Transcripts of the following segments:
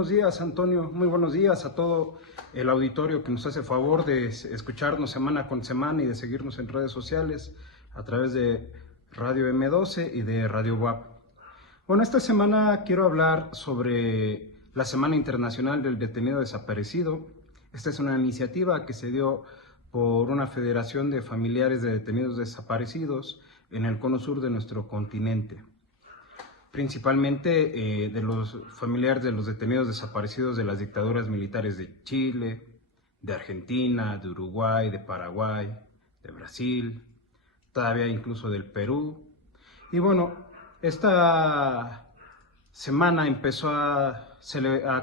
buenos días, Antonio. Muy buenos días a todo el auditorio que nos hace favor de escucharnos semana con semana y de seguirnos en redes sociales a través de Radio M12 y de Radio WAP. Bueno, esta semana quiero hablar sobre la Semana Internacional del Detenido Desaparecido. Esta es una iniciativa que se dio por una federación de familiares de detenidos desaparecidos en el cono sur de nuestro continente. Principalmente de los familiares de los detenidos desaparecidos de las dictaduras militares de Chile, de Argentina, de Uruguay, de Paraguay, de Brasil, todavía incluso del Perú. Y bueno, esta semana empezó a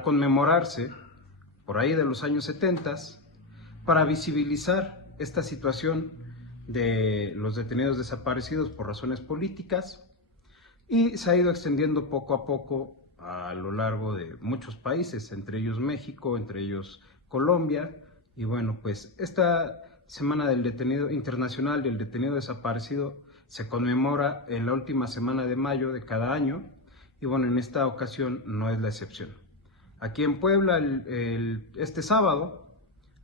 conmemorarse por ahí de los años 70 para visibilizar esta situación de los detenidos desaparecidos por razones políticas, y se ha ido extendiendo poco a poco a lo largo de muchos países, entre ellos México, entre ellos Colombia. Y bueno, pues esta Semana del Detenido Internacional del Detenido Desaparecido se conmemora en la última semana de mayo de cada año, y bueno, en esta ocasión no es la excepción. Aquí en Puebla, este sábado,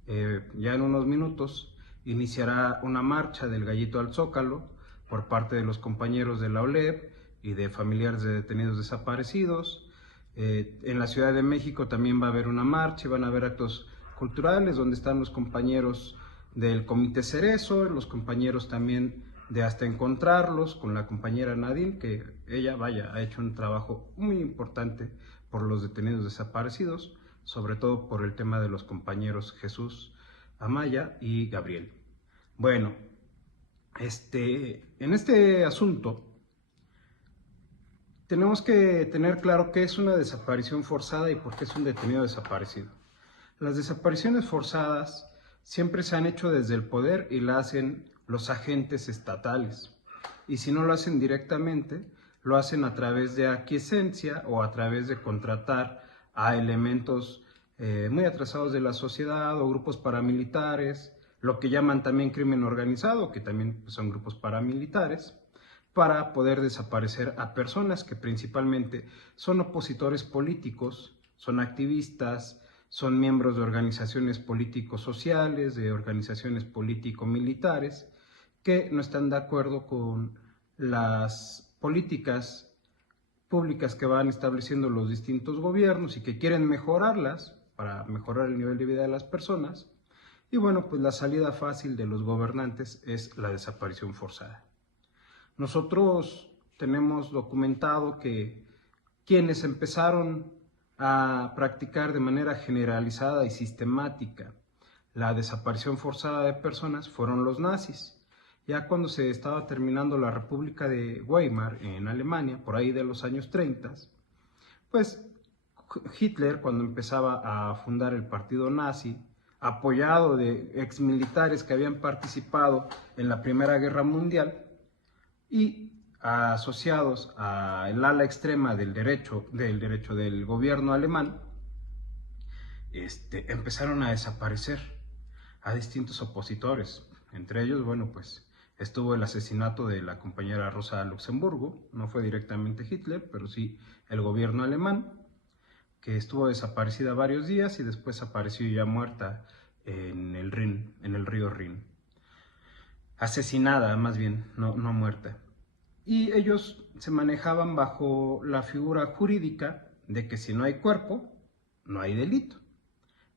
ya en unos minutos, iniciará una marcha del Gallito al Zócalo por parte de los compañeros de la OLEP y de familiares de detenidos desaparecidos. En la Ciudad de México también va a haber una marcha y van a haber actos culturales donde están los compañeros del Comité Cerezo, los compañeros también de Hasta Encontrarlos, con la compañera Nadine, que ella, ha hecho un trabajo muy importante por los detenidos desaparecidos, sobre todo por el tema de los compañeros Jesús Amaya y Gabriel. Bueno, en este asunto tenemos que tener claro qué es una desaparición forzada y por qué es un detenido desaparecido. Las desapariciones forzadas siempre se han hecho desde el poder y la hacen los agentes estatales. Y si no lo hacen directamente, lo hacen a través de aquiescencia o a través de contratar a elementos muy atrasados de la sociedad o grupos paramilitares, lo que llaman también crimen organizado, que también son grupos paramilitares, para poder desaparecer a personas que principalmente son opositores políticos, son activistas, son miembros de organizaciones político-sociales, de organizaciones político-militares, que no están de acuerdo con las políticas públicas que van estableciendo los distintos gobiernos y que quieren mejorarlas para mejorar el nivel de vida de las personas. Y bueno, pues la salida fácil de los gobernantes es la desaparición forzada. Nosotros tenemos documentado que quienes empezaron a practicar de manera generalizada y sistemática la desaparición forzada de personas fueron los nazis. Ya cuando se estaba terminando la República de Weimar en Alemania, por ahí de los años 30, pues Hitler, cuando empezaba a fundar el partido nazi, apoyado de exmilitares que habían participado en la Primera Guerra Mundial, y asociados al ala extrema del del gobierno alemán, empezaron a desaparecer a distintos opositores. Entre ellos, bueno, pues estuvo el asesinato de la compañera Rosa Luxemburgo, no fue directamente Hitler, pero sí el gobierno alemán, que estuvo desaparecida varios días y después apareció ya muerta en el Rin, en el río Rin. Asesinada, más bien, no muerta. Y ellos se manejaban bajo la figura jurídica de que si no hay cuerpo, no hay delito.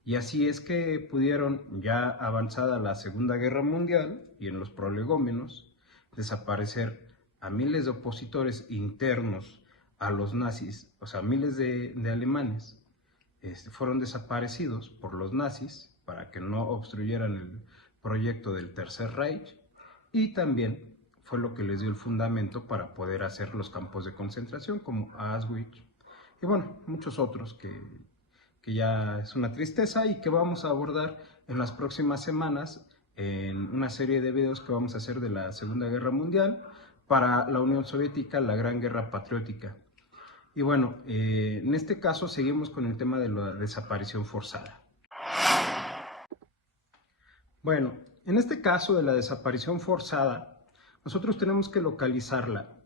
Y así es que pudieron, ya avanzada la Segunda Guerra Mundial y en los prolegómenos, desaparecer a miles de opositores internos a los nazis, o sea, miles de alemanes fueron desaparecidos por los nazis para que no obstruyeran el proyecto del Tercer Reich, y también fue lo que les dio el fundamento para poder hacer los campos de concentración como Auschwitz y bueno, muchos otros que ya es una tristeza y que vamos a abordar en las próximas semanas en una serie de videos que vamos a hacer de la Segunda Guerra Mundial para la Unión Soviética, la Gran Guerra Patriótica. Y bueno, en este caso seguimos con el tema de la desaparición forzada. Bueno, en este caso de la desaparición forzada, nosotros tenemos que localizarla.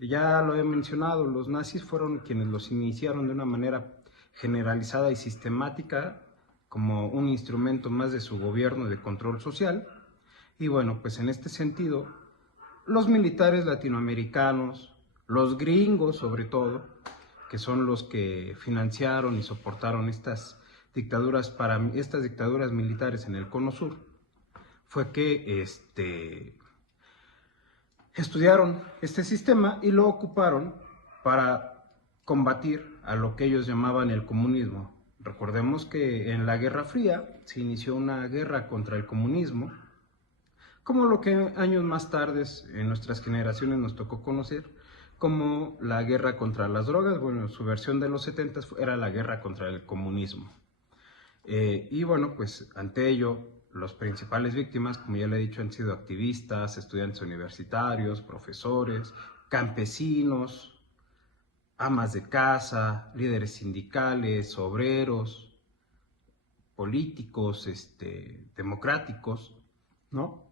Ya lo he mencionado, los nazis fueron quienes los iniciaron de una manera generalizada y sistemática como un instrumento más de su gobierno de control social. Y bueno, pues en este sentido, los militares latinoamericanos, los gringos sobre todo, que son los que financiaron y soportaron estas dictaduras militares en el Cono Sur, fue que estudiaron este sistema y lo ocuparon para combatir a lo que ellos llamaban el comunismo. Recordemos que en la Guerra Fría se inició una guerra contra el comunismo, como lo que años más tarde en nuestras generaciones nos tocó conocer como la guerra contra las drogas. Bueno, su versión de los 70 era la guerra contra el comunismo. Y bueno, pues ante ello, los principales víctimas, como ya le he dicho, han sido activistas, estudiantes universitarios, profesores, campesinos, amas de casa, líderes sindicales, obreros, políticos, democráticos, ¿no?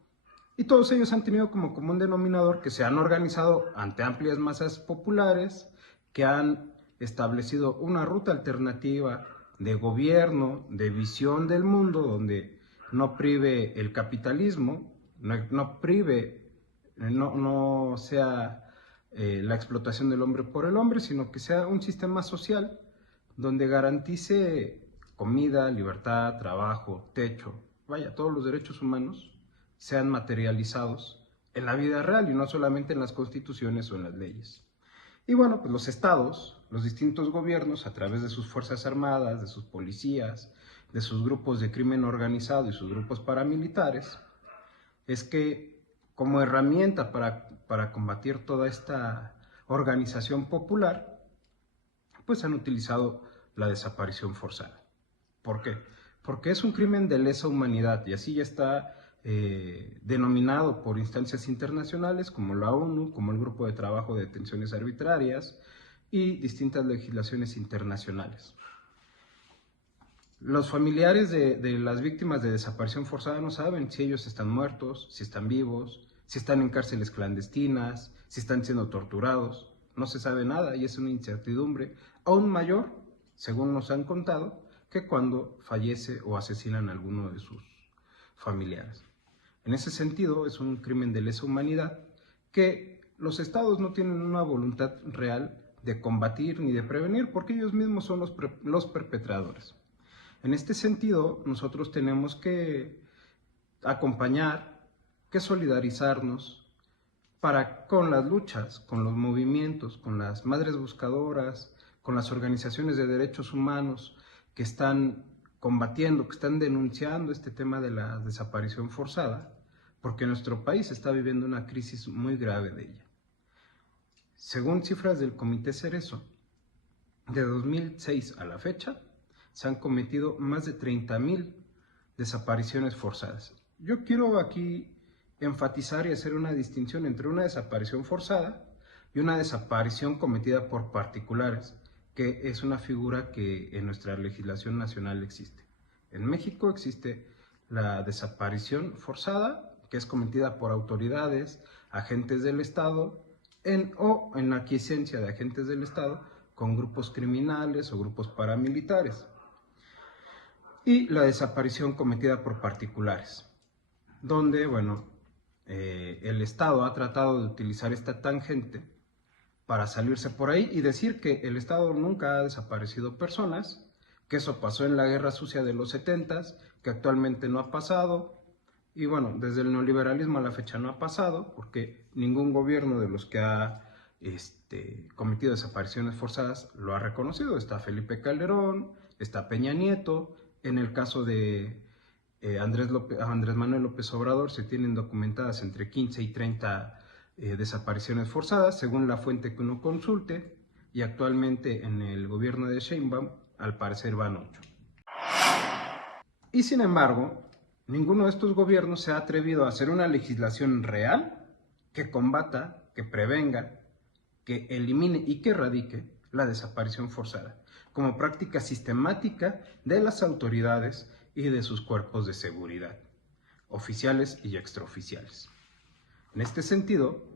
Y todos ellos han tenido como común denominador que se han organizado ante amplias masas populares, que han establecido una ruta alternativa de gobierno, de visión del mundo, donde no prive el capitalismo, no sea la explotación del hombre por el hombre, sino que sea un sistema social donde garantice comida, libertad, trabajo, techo, vaya, todos los derechos humanos sean materializados en la vida real y no solamente en las constituciones o en las leyes. Y bueno, pues los estados, los distintos gobiernos, a través de sus fuerzas armadas, de sus policías, de sus grupos de crimen organizado y sus grupos paramilitares, es que como herramienta para combatir toda esta organización popular, pues han utilizado la desaparición forzada. ¿Por qué? Porque es un crimen de lesa humanidad y así ya está denominado por instancias internacionales como la ONU, como el Grupo de Trabajo de Detenciones Arbitrarias y distintas legislaciones internacionales. Los familiares de las víctimas de desaparición forzada no saben si ellos están muertos, si están vivos, si están en cárceles clandestinas, si están siendo torturados. No se sabe nada y es una incertidumbre aún mayor, según nos han contado, que cuando fallece o asesinan a alguno de sus familiares. En ese sentido, es un crimen de lesa humanidad que los estados no tienen una voluntad real de combatir ni de prevenir porque ellos mismos son los perpetradores. En este sentido, nosotros tenemos que acompañar, que solidarizarnos con las luchas, con los movimientos, con las madres buscadoras, con las organizaciones de derechos humanos que están combatiendo, que están denunciando este tema de la desaparición forzada, porque nuestro país está viviendo una crisis muy grave de ella. Según cifras del Comité Cerezo, de 2006 a la fecha, se han cometido más de 30,000 desapariciones forzadas. Yo quiero aquí enfatizar y hacer una distinción entre una desaparición forzada y una desaparición cometida por particulares, que es una figura que en nuestra legislación nacional existe. En México existe la desaparición forzada, que es cometida por autoridades, agentes del Estado, o en aquiescencia de agentes del Estado con grupos criminales o grupos paramilitares. Y la desaparición cometida por particulares, donde, bueno, el Estado ha tratado de utilizar esta tangente para salirse por ahí y decir que el Estado nunca ha desaparecido personas, que eso pasó en la Guerra Sucia de los 70s, que actualmente no ha pasado, y bueno, desde el neoliberalismo a la fecha no ha pasado, porque ningún gobierno de los que ha cometido desapariciones forzadas lo ha reconocido. Está Felipe Calderón, está Peña Nieto. En el caso de Andrés Manuel López Obrador se tienen documentadas entre 15 y 30 desapariciones forzadas, según la fuente que uno consulte, y actualmente en el gobierno de Sheinbaum al parecer van 8. Y sin embargo, ninguno de estos gobiernos se ha atrevido a hacer una legislación real que combata, que prevenga, que elimine y que erradique la desaparición forzada, como práctica sistemática de las autoridades y de sus cuerpos de seguridad, oficiales y extraoficiales. En este sentido,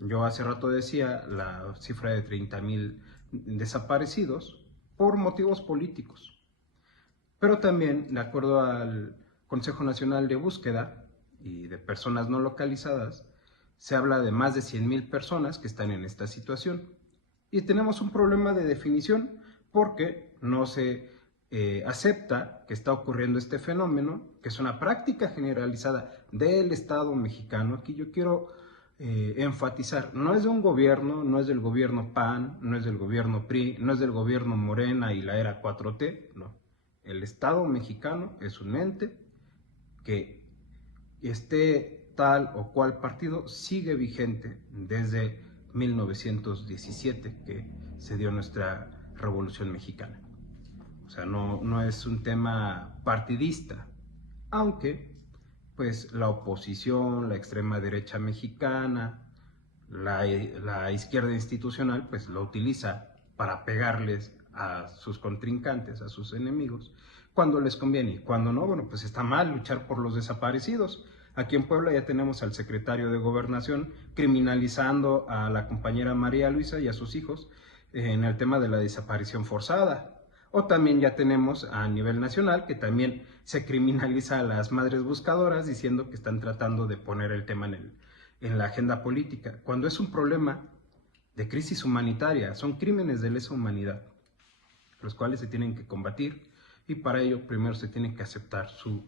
yo hace rato decía la cifra de 30,000 desaparecidos, por motivos políticos. Pero también, de acuerdo al Consejo Nacional de Búsqueda y de Personas No Localizadas, se habla de más de 100,000 personas que están en esta situación. Y tenemos un problema de definición porque no se acepta que está ocurriendo este fenómeno, que es una práctica generalizada del Estado mexicano. Aquí yo quiero enfatizar, no es de un gobierno, no es del gobierno PAN, no es del gobierno PRI, no es del gobierno Morena y la era 4T, no. El Estado mexicano es un ente que esté tal o cual partido sigue vigente desde 1917, que se dio nuestra Revolución Mexicana. O sea, no es un tema partidista, aunque pues la oposición, la extrema derecha mexicana, la izquierda institucional, pues lo utiliza para pegarles a sus contrincantes, a sus enemigos, cuando les conviene. Y cuando no, bueno, pues está mal luchar por los desaparecidos. Aquí en Puebla ya tenemos al secretario de Gobernación criminalizando a la compañera María Luisa y a sus hijos en el tema de la desaparición forzada. O también ya tenemos a nivel nacional que también se criminaliza a las madres buscadoras diciendo que están tratando de poner el tema en la agenda política, cuando es un problema de crisis humanitaria, son crímenes de lesa humanidad, los cuales se tienen que combatir y para ello primero se tiene que aceptar su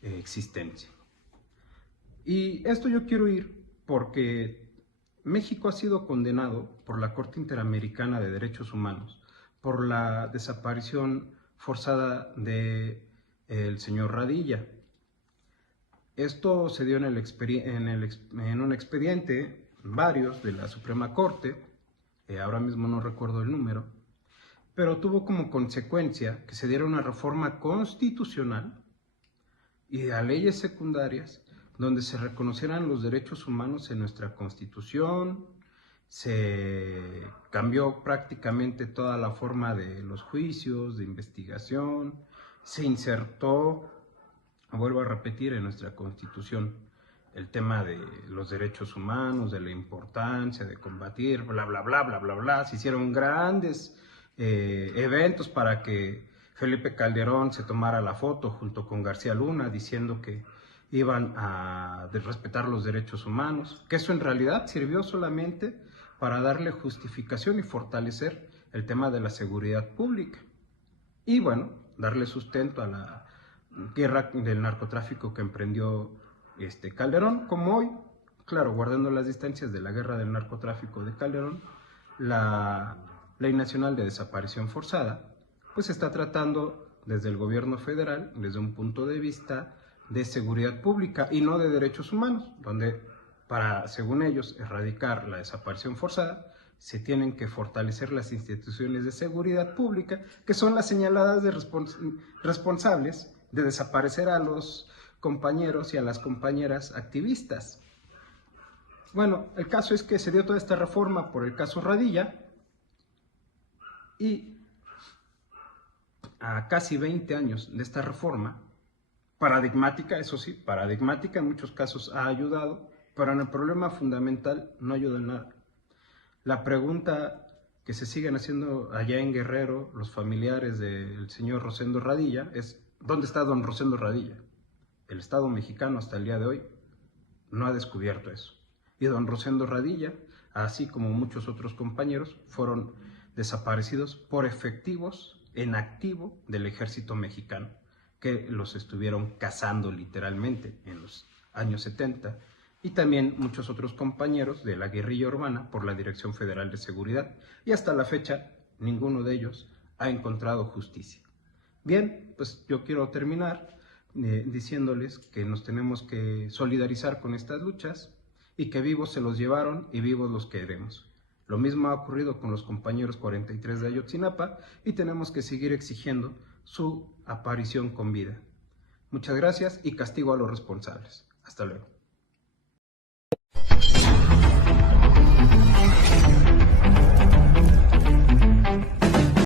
existencia. Y esto yo quiero ir porque México ha sido condenado por la Corte Interamericana de Derechos Humanos por la desaparición forzada del señor Radilla. Esto se dio en un expediente, varios de la Suprema Corte, ahora mismo no recuerdo el número, pero tuvo como consecuencia que se diera una reforma constitucional y a leyes secundarias donde se reconocieran los derechos humanos en nuestra Constitución. Se cambió prácticamente toda la forma de los juicios, de investigación, se insertó, vuelvo a repetir, en nuestra Constitución el tema de los derechos humanos, de la importancia de combatir, bla, bla, bla, bla, bla, bla. Se hicieron grandes eventos para que Felipe Calderón se tomara la foto junto con García Luna diciendo que iban a respetar los derechos humanos, que eso en realidad sirvió solamente para darle justificación y fortalecer el tema de la seguridad pública. Y bueno, darle sustento a la guerra del narcotráfico que emprendió Calderón, como hoy, claro, guardando las distancias de la guerra del narcotráfico de Calderón, la Ley Nacional de Desaparición Forzada, pues está tratando desde el gobierno federal, desde un punto de vista de seguridad pública y no de derechos humanos, donde para, según ellos, erradicar la desaparición forzada, se tienen que fortalecer las instituciones de seguridad pública, que son las señaladas de responsables de desaparecer a los compañeros y a las compañeras activistas. Bueno, el caso es que se dio toda esta reforma por el caso Radilla y a casi 20 años de esta reforma, paradigmática, eso sí, paradigmática en muchos casos ha ayudado, pero en el problema fundamental no ayuda en nada. La pregunta que se siguen haciendo allá en Guerrero los familiares del señor Rosendo Radilla es: ¿dónde está don Rosendo Radilla? El Estado mexicano hasta el día de hoy no ha descubierto eso. Y don Rosendo Radilla, así como muchos otros compañeros, fueron desaparecidos por efectivos en activo del ejército mexicano, que los estuvieron cazando literalmente en los años 70, y también muchos otros compañeros de la guerrilla urbana por la Dirección Federal de Seguridad, y hasta la fecha ninguno de ellos ha encontrado justicia. Bien, pues yo quiero terminar diciéndoles que nos tenemos que solidarizar con estas luchas y que vivos se los llevaron y vivos los queremos. Lo mismo ha ocurrido con los compañeros 43 de Ayotzinapa y tenemos que seguir exigiendo su aparición con vida. Muchas gracias y castigo a los responsables. Hasta luego.